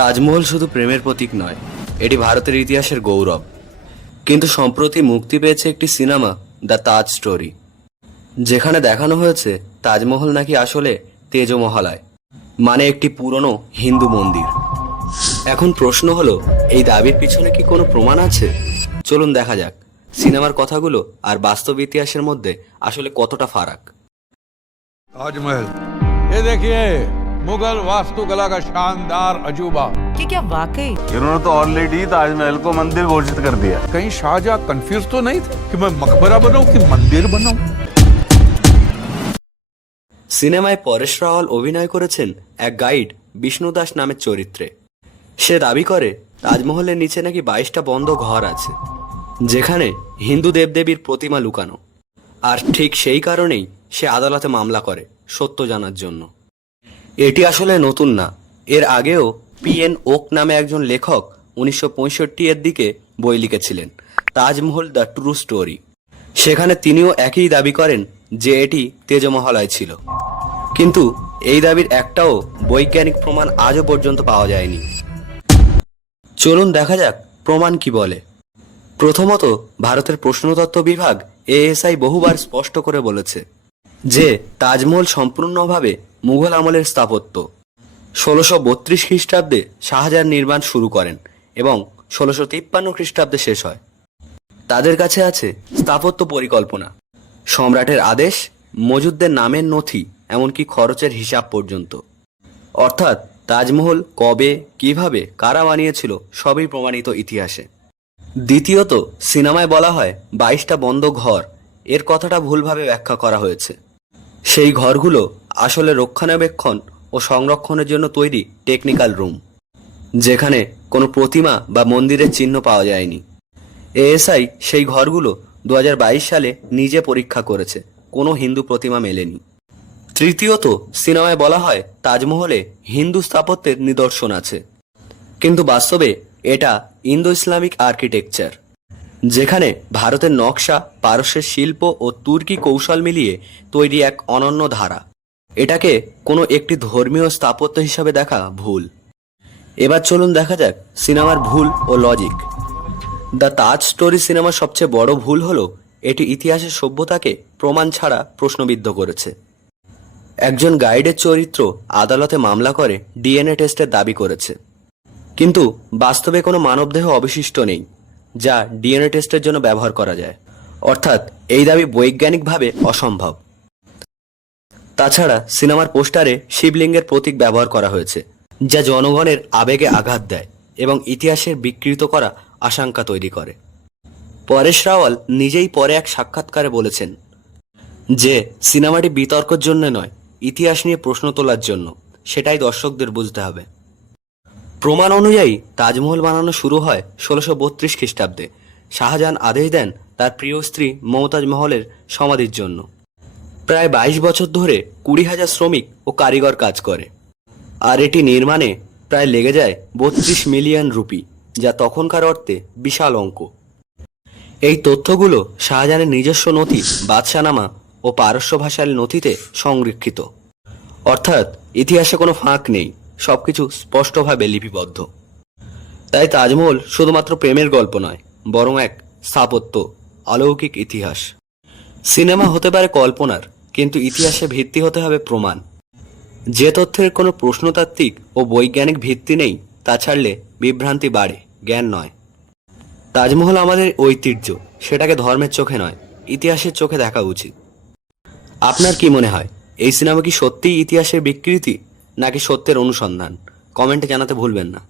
তাজমহল শুধু প্রেমের প্রতীক নয়, এটি ভারতের ইতিহাসের গৌরব। কিন্তু সম্প্রতি মুক্তি পেয়েছে একটি সিনেমা, দ্য তাজ স্টোরি, যেখানে দেখানো হয়েছে তাজমহল নাকি আসলে তেজমহলায়, মানে একটি পুরনো হিন্দু মন্দির। এখন প্রশ্ন হলো, এই দাবির পিছনে কি কোনো প্রমাণ আছে? চলুন দেখা যাক সিনেমার কথাগুলো আর বাস্তব ইতিহাসের মধ্যে আসলে কতটা ফারাক। ताजमहल, ये देखिए मुगल वास्तुकला का शानदार अजूबा। कि क्या वाकई इन्होंने तो ऑलरेडी ताजमहल को मंदिर घोषित कर दिया। कहीं शाहजहां कंफ्यूज तो नहीं थे कि मैं मकबरा बनाऊं कि मंदिर बनाऊं? সিনেমায় পরেশ রাওয়াল অভিনয় করেছেন এক গাইড বিষ্ণু দাস নামের চরিত্রে। সে দাবি করে তাজমহলের নিচে নাকি 22টা বন্ধ ঘর আছে, যেখানে হিন্দু দেবদেবীর প্রতিমা লুকানো। আর ঠিক সেই কারণেই সে আদালতে মামলা করে সত্য জানার জন্য। এটি আসলে নতুন না, এর আগেও PN ওক নামে একজন লেখক 1965 এর দিকে বই লিখেছিলেন, তাজমহল দ্য ট্রু স্টোরি। সেখানে তিনিও একই দাবি করেন যে এটি তেজমহলায় ছিল, কিন্তু এই দাবির একটাও বৈজ্ঞানিক প্রমাণ আজও পর্যন্ত পাওয়া যায়নি। চলুন দেখা যাক প্রমাণ কি বলে। প্রথমত, ভারতের প্রশ্নতত্ত্ব বিভাগ ASI বহুবার স্পষ্ট করে বলেছে যে তাজমহল সম্পূর্ণভাবে মুঘল আমলের স্থাপত্য। 1632 খ্রিস্টাব্দে শাহজাহান নির্মাণ শুরু করেন এবং 1653 খ্রিস্টাব্দে শেষ হয়। তাদের কাছে আছে স্থাপত্য পরিকল্পনা, সম্রাটের আদেশ, মজুদদের নামের নথি, এমনকি খরচের হিসাব পর্যন্ত। অর্থাৎ তাজমহল কবে, কিভাবে, কারা বানিয়েছিল সবই প্রমাণিত ইতিহাসে। দ্বিতীয়ত, সিনেমায় বলা হয় 22টা বন্ধ ঘর, এর কথাটা ভুলভাবে ব্যাখ্যা করা হয়েছে। সেই ঘরগুলো আসলে রক্ষণাবেক্ষণ ও সংরক্ষণের জন্য তৈরি টেকনিক্যাল রুম, যেখানে কোনো প্রতিমা বা মন্দিরের চিহ্ন পাওয়া যায়নি। ASI সেই ঘরগুলো 2022 সালে নিজে পরীক্ষা করেছে, কোনো হিন্দু প্রতিমা মেলেনি। তৃতীয়ত, সিনেমায় বলা হয় তাজমহলে হিন্দু স্থাপত্যের নিদর্শন আছে, কিন্তু বাস্তবে এটা ইন্দো ইসলামিক আর্কিটেকচার, যেখানে ভারতের নকশা, পারস্যের শিল্প ও তুর্কি কৌশল মিলিয়ে তৈরি এক অনন্য ধারা। এটাকে কোনো একটি ধর্মীয় স্থাপত্য হিসাবে দেখা ভুল। এবার চলুন দেখা যাক সিনেমার ভুল ও লজিক। দ্য তাজ স্টোরি সিনেমার সবচেয়ে বড় ভুল হলো এটি ইতিহাসের সভ্যতাকে প্রমাণ ছাড়া প্রশ্নবিদ্ধ করেছে। একজন গাইডের চরিত্র আদালতে মামলা করে DNA টেস্টের দাবি করেছে, কিন্তু বাস্তবে কোনো মানবদেহ অবশিষ্ট নেই যা DNA টেস্টের জন্য ব্যবহার করা যায়। অর্থাৎ এই দাবি বৈজ্ঞানিকভাবে অসম্ভব। তাছাড়া সিনেমার পোস্টারে শিবলিঙ্গের প্রতীক ব্যবহার করা হয়েছে, যা জনগণের আবেগে আঘাত দেয় এবং ইতিহাসের বিকৃত করা আশঙ্কা তৈরি করে। পরেশ রাওয়াল নিজেই পরে এক সাক্ষাৎকারে বলেছেন যে সিনেমাটি বিতর্কের জন্য নয়, ইতিহাস নিয়ে প্রশ্ন তোলার জন্য, সেটাই দর্শকদের বুঝতে হবে। প্রমাণ অনুযায়ী তাজমহল বানানো শুরু হয় 1632 খ্রিস্টাব্দে। শাহজাহান আদেশ দেন তার প্রিয় স্ত্রী মমতাজ মহলের সমাধির জন্য। প্রায় 22 বছর ধরে 20,000 শ্রমিক ও কারিগর কাজ করে, আর এটি নির্মাণে প্রায় লেগে যায় 32 মিলিয়ন রুপি, যা তখনকার অর্থে বিশাল অঙ্ক। এই তথ্যগুলো শাহজাহানের নিজস্ব নথি, বাদশাহনামা ও পারস্য ভাষার নথিতে সংরক্ষিত। অর্থাৎ ইতিহাসে কোনো ফাঁক নেই, সবকিছু স্পষ্টভাবে লিপিবদ্ধ। তাই তাজমহল শুধুমাত্র প্রেমের গল্প নয়, বরং এক স্থাপত্য, অলৌকিক ইতিহাস। সিনেমা হতে পারে কল্পনার, কিন্তু ইতিহাসে ভিত্তি হতে হবে প্রমাণ। যে তথ্যের কোনো প্রশ্নতাত্ত্বিক ও বৈজ্ঞানিক ভিত্তি নেই তা ছাড়লে বিভ্রান্তি বাড়ে, জ্ঞান নয়। তাজমহল আমাদের ঐতিহ্য, সেটাকে ধর্মের চোখে নয়, ইতিহাসের চোখে দেখা উচিত। আপনার কি মনে হয়, এই সিনেমা কি সত্যিই ইতিহাসের বিকৃতি নাকি সত্যের অনুসন্ধান? কমেন্টে জানাতে ভুলবেন না।